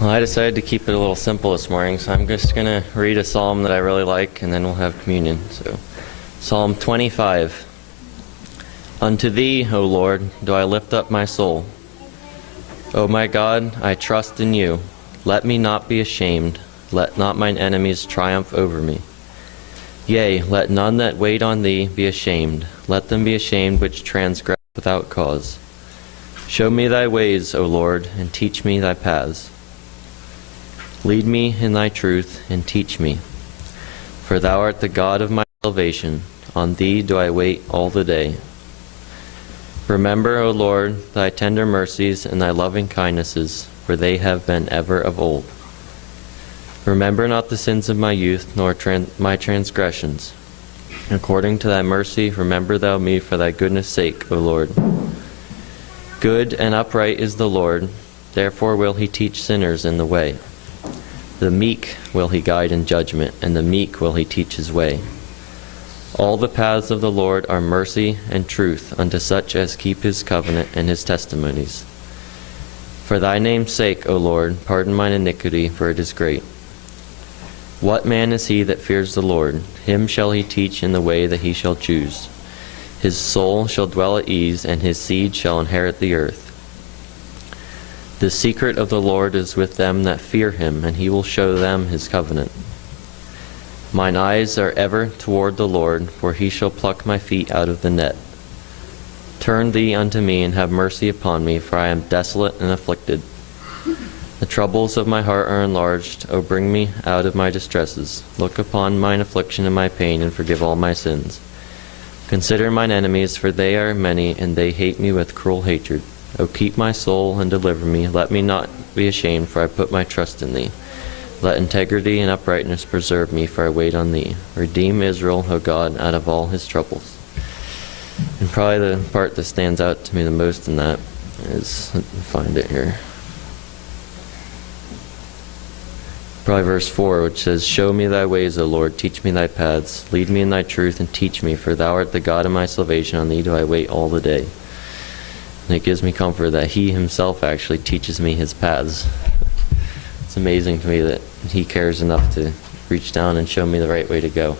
Well, I decided to keep it a little simple this morning, so I'm just going to read a psalm that I really like, and then we'll have communion. So, Psalm 25. Unto Thee, O Lord, do I lift up my soul. O my God, I trust in You. Let me not be ashamed. Let not mine enemies triumph over me. Yea, let none that wait on Thee be ashamed. Let them be ashamed which transgress without cause. Show me Thy ways, O Lord, and teach me Thy paths. Lead me in Thy truth, and teach me. For Thou art the God of my salvation. On Thee do I wait all the day. Remember, O Lord, Thy tender mercies and Thy loving kindnesses, for they have been ever of old. Remember not the sins of my youth, nor my transgressions. According to Thy mercy, remember Thou me for Thy goodness' sake, O Lord. Good and upright is the Lord, therefore will He teach sinners in the way. The meek will He guide in judgment, and the meek will He teach His way. All the paths of the Lord are mercy and truth unto such as keep His covenant and His testimonies. For Thy name's sake, O Lord, pardon mine iniquity, for it is great. What man is he that fears the Lord? Him shall He teach in the way that he shall choose. His soul shall dwell at ease, and his seed shall inherit the earth. The secret of the Lord is with them that fear Him, and He will show them His covenant. Mine eyes are ever toward the Lord, for He shall pluck my feet out of the net. Turn Thee unto me, and have mercy upon me, for I am desolate and afflicted. The troubles of my heart are enlarged. O bring me out of my distresses. Look upon mine affliction and my pain, and forgive all my sins. Consider mine enemies, for they are many, and they hate me with cruel hatred. O keep my soul and deliver me. Let me not be ashamed, for I put my trust in Thee. Let integrity and uprightness preserve me, for I wait on Thee. Redeem Israel, O God, out of all his troubles. And probably the part that stands out to me the most in that is, let me find it here. Probably verse 4, which says, Show me Thy ways, O Lord, teach me Thy paths. Lead me in Thy truth, and teach me, for Thou art the God of my salvation. On Thee do I wait all the day. And it gives me comfort that He Himself actually teaches me His paths. It's amazing to me that He cares enough to reach down and show me the right way to go.